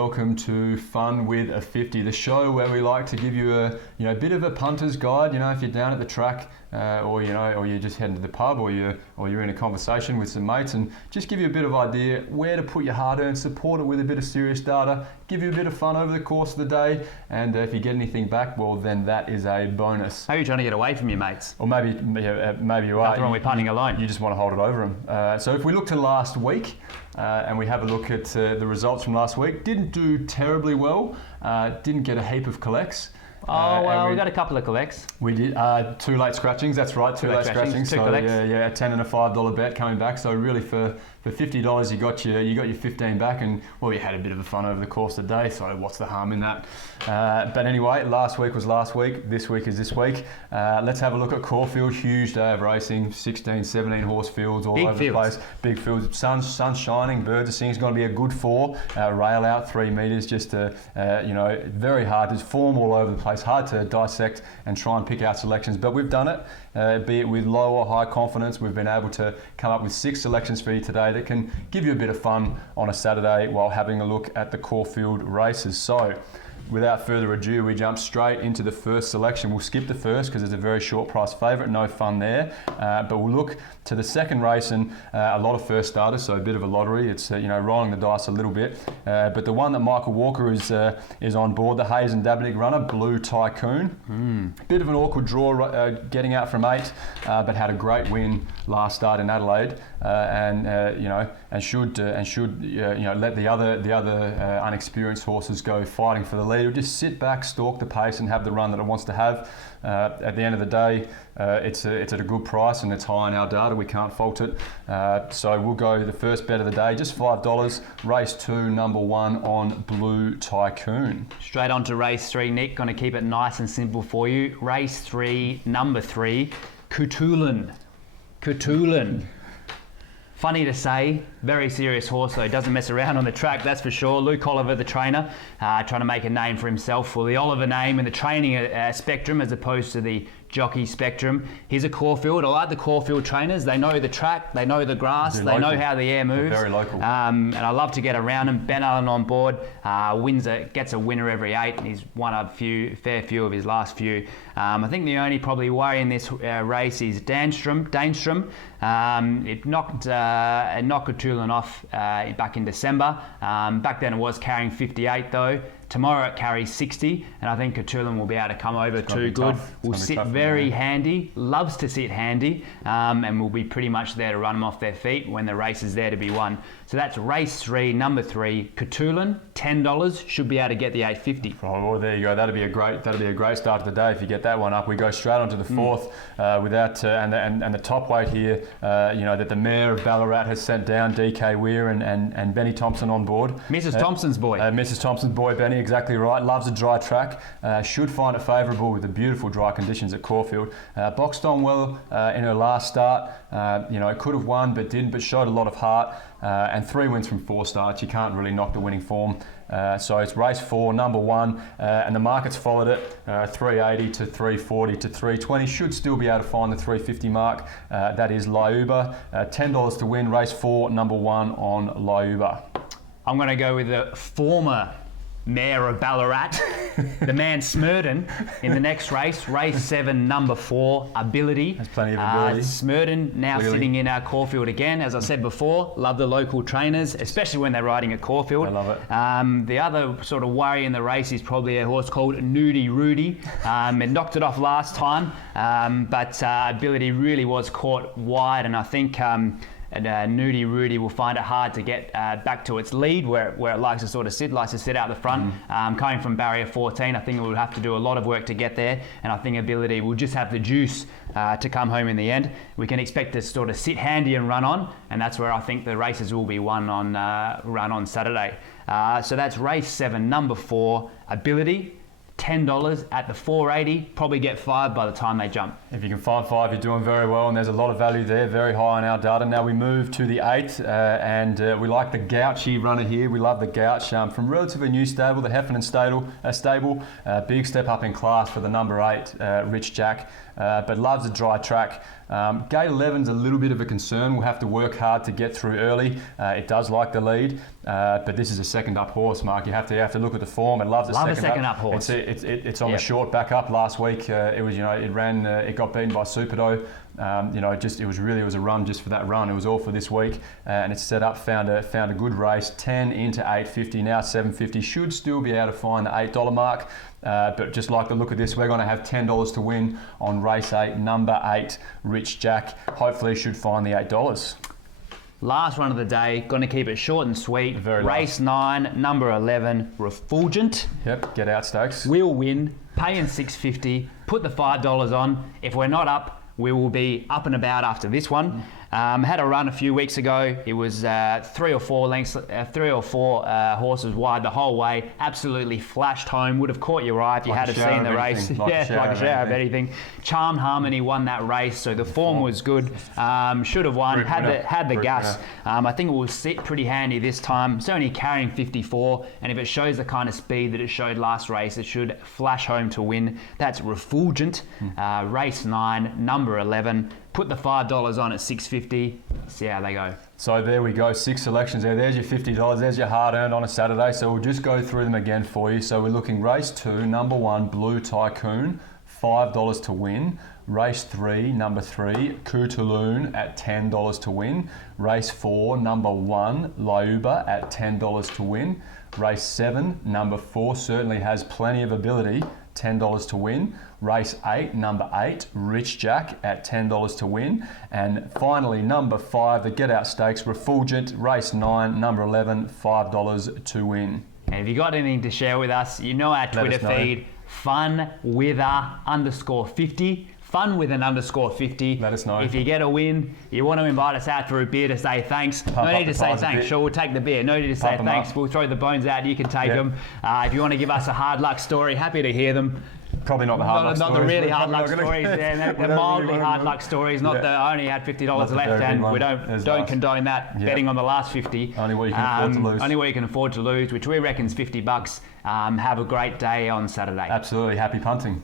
welcome to Fun with a 50, the show where we like to give you a bit of a punter's guide. If you're down at the track, or you're just heading to the pub, or you're in a conversation with some mates, and just give you a bit of idea where to put your hard-earned, support it with a bit of serious data, give you a bit of fun over the course of the day, and if you get anything back, well, then that is a bonus. Maybe you're trying to get away from your mates. Or maybe you are. Nothing wrong with punting alone. You just want to hold it over them. So if we look to last week, and we have a look at the results from last week, didn't do terribly well, didn't get a heap of collects. We got a couple of collects. We did 2 late scratchings. That's right, 2 late scratchings. Two so collects. a $10 and a $5 bet coming back. So really for $50, you got your 15 back, and well, you had a bit of a fun over the course of the day. So what's the harm in that? But anyway, last week was last week. This week is this week. Let's have a look at Caulfield. Huge day of racing. 16, 17 horse fields all over the place. Big fields. Sun's shining. Birds are singing. It's going to be a good 4. Rail out 3 meters. Just very hard. There's form all over the place. Hard to dissect and try and pick out selections, but we've done it. Be it with low or high confidence, we've been able to come up with 6 selections for you today that can give you a bit of fun on a Saturday while having a look at the Caulfield races. So, without further ado, we jump straight into the first selection. We'll skip the first because it's a very short price favourite, no fun there. But we'll look to the second race, and a lot of first starters, so a bit of a lottery. It's rolling the dice a little bit. But the one that Michael Walker is on board, the Hayes and Dabnick runner, Blue Tycoon. Bit of an awkward draw getting out from 8, but had a great win last start in Adelaide, and should let the other unexperienced horses go fighting for the lead. It'll just sit back, stalk the pace, and have the run that it wants to have. At the end of the day, it's at a good price, and it's high in our data. We can't fault it. So we'll go the first bet of the day, just $5. Race 2, number 1 on Blue Tycoon. Straight on to race 3, Nick. Going to keep it nice and simple for you. Race 3, number 3, Catullin. Funny to say, very serious horse though, doesn't mess around on the track, that's for sure. Luke Oliver, the trainer, trying to make a name for himself, for the Oliver name in the training spectrum as opposed to the jockey spectrum. He's a Caulfield. I like the Caulfield trainers. They know the track, they know the grass, they know how the air moves. They're very local. And I love to get around him. Ben Allen on board, gets a winner every 8, and he's won a fair few of his last few. I think the only probably worry in this race is Dainstrom. It knocked Catullin off back in December. Back then it was carrying 58 though. Tomorrow it carries 60, and I think Catullin will be able to come over too good. Will sit very handy, loves to sit handy, and will be pretty much there to run them off their feet when the race is there to be won. So that's race 3, number 3, Catullin, $10, should be able to get the 850. Oh, well, there you go. That'll be a great start to the day if you get that one up. We go straight on to the 4th and the top weight here. That the mayor of Ballarat has sent down, DK Weir and Benny Thompson on board. Mrs. Thompson's boy. Mrs. Thompson's boy, Benny, exactly right. Loves a dry track. Should find it favourable with the beautiful dry conditions at Caulfield. Boxed on well in her last start. Could have won but didn't, but showed a lot of heart. And 3 wins from 4 starts. You can't really knock the winning form. So it's race 4, number 1, and the market's followed it, 380 to 340 to 320. Should still be able to find the 350 mark. That is Lyuba. $10 to win, race 4, number 1 on Lyuba. I'm going to go with the former mayor of Ballarat, the man Smurden, in the next race, race 7, number 4, Ability. There's plenty of ability. Smurden now sitting in our Caulfield again. As I said before, love the local trainers, especially when they're riding at Caulfield. I love it. The other sort of worry in the race is probably a horse called Nudie Rudy. It knocked it off last time, but Ability really was caught wide, and I think Nudie Rudy will find it hard to get back to its lead where it likes to sort of sit, likes to sit out the front. Coming from barrier 14, I think it will have to do a lot of work to get there, and I think Ability will just have the juice to come home in the end. We can expect to sort of sit handy and run on, and that's where I think the races will be won on Saturday. So that's race 7, number 4, Ability. $10 at the 480, probably get 5 by the time they jump. If you can find 5, you're doing very well, and there's a lot of value there, very high on our data. Now we move to the 8, and we like the Gouchy runner here. We love the Gouch from relatively new stable, the Heffernan stable. Big step up in class for the number 8, Rich Jack, but loves a dry track. Gate 11's a little bit of a concern. We'll have to work hard to get through early. It does like the lead, but this is a second up horse, Mark. You have to look at the form. It loves a second up horse. It's on the short back up last week. It was, it ran, it got beaten by Superdo. It was a run just for that run. It was all for this week, and it's set up, found a good race. 10 into 850, now 750. Should still be able to find the $8 mark. But just like the look of this, we're going to have $10 to win on race 8, number 8, Rich Jack. Hopefully should find the $8. Last run of the day, going to keep it short and sweet. Race 9, number 11, Refulgent. Yep, get out stakes. We'll win, paying $6.50, put the $5 on. If we're not up, we will be up and about after this one. Had a run a few weeks ago. It was 3 or 4 horses wide the whole way. Absolutely flashed home. Would have caught your eye if you had seen the race. Like a shower of anything. Charmed Harmony won that race, so the form was good. Should have won. Had the gas. I think it will sit pretty handy this time. It's only carrying 54, and if it shows the kind of speed that it showed last race, it should flash home to win. That's Refulgent. Race 9, number 11. Put the $5 on at $6.50. See how they go. So there we go, 6 selections there. There's your $50. There's your hard earned on a Saturday. So we'll just go through them again for you. So we're looking race 2, number 1, Blue Tycoon, $5 to win. Race 3, number 3, Coutaloon at $10 to win. Race 4, number 1, Lauba at $10 to win. Race 7, number 4, certainly has plenty of ability, $10 to win. Race 8, number 8, Rich Jack at $10 to win. And finally, number 5, the Get Out Stakes, Refulgent, race 9, number 11, $5 to win. And if you got anything to share with us, you know our Twitter feed, funwither_50. Fun with an _50. Let us know. If you get a win, you want to invite us out for a beer to say thanks. No need to say thanks. Sure, we'll take the beer. No need to say thanks. We'll throw the bones out. You can take them. If you want to give us a hard luck story, happy to hear them. Probably not the hard luck stories. Not the really hard luck stories. They're mildly hard luck stories. Not the I only had $50 left, and we don't condone that. Betting on the last 50. Only what you can afford to lose. Only what you can afford to lose, which we reckon is $50. Have a great day on Saturday. Absolutely. Happy punting.